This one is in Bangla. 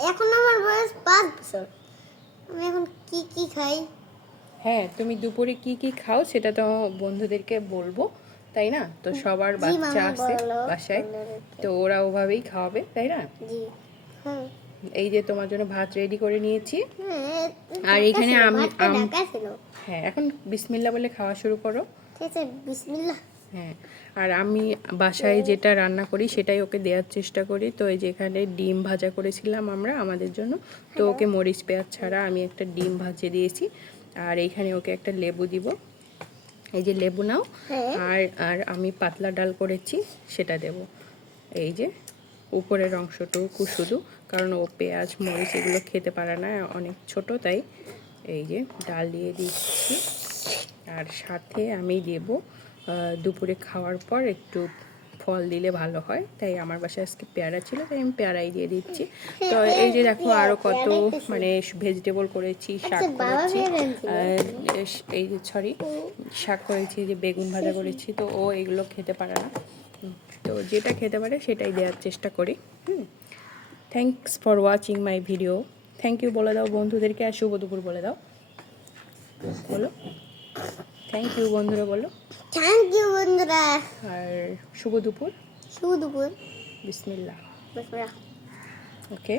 এখন আমার বয়স পাঁচ বছর। আমি এখন কি কি খাই? হ্যাঁ তুমি দুপুরে কি কি খাও সেটা তো বন্ধুদেরকে বলব তাই না? তো সবার বাচ্চা আছে বাসায় তো ওরা ওভাবেই খাওয়াবে তাই না? এই যে তোমার জন্য ভাত রেডি করে নিয়েছি। হ্যাঁ, আর এখানে আমি- হ্যাঁ এখন বিসমিল্লা বলে খাওয়া শুরু করো। ঠিক আছে বিসমিল্লাহ হ্যাঁ আর আমি বাসায় যেটা রান্না করি সেটাই ওকে দেওয়ার চেষ্টা করি। তো এই যেখানে ডিম ভাজা করেছিলাম আমরা আমাদের জন্য। তো ওকে মরিচ পেঁয়াজ ছাড়া আমি একটা ডিম ভাজে দিয়েছি। আর এইখানে ওকে একটা লেবু দিব। এই যে লেবু নাও। হ্যাঁ। আর আর আমি পাতলা ডাল করেছি সেটা দেব। এই যে উপরের অংশটুকু শুধু কারণ ও পেঁয়াজ মরিচ এগুলো খেতে পারে না অনেক ছোট তাই এই যে ডাল দিয়ে দিচ্ছি। আর সাথে আমি দেব দুপুরে খাওয়ার পর একটু ফল দিলে ভালো হয়। তাই আমার বাসায় আজকে পেয়ারা ছিল তাই আমি পেয়ারাই দিয়ে দিচ্ছি। তো এই যে দেখো আরও কত মানে ভেজিটেবল করেছি শাক আচ্ছা, করেছি। আর এস- এই যে সরি শাক করেছি যে বেগুন ভাজা করেছি তো ও এগুলো খেতে পারে না। তো যেটা খেতে পারে সেটাই দেওয়ার চেষ্টা করি। হুম। Thanks for watching my video thank you বলে দাও বন্ধুদেরকে আর শুভ দুপুর বলে দাও। বলো। থ্যাংক ইউ বন্ধুরা বলো। থ্যাংক ইউ বন্ধুরা আর শুভ দুপুর। শুভ দুপুর। বিসমিল্লা ওকে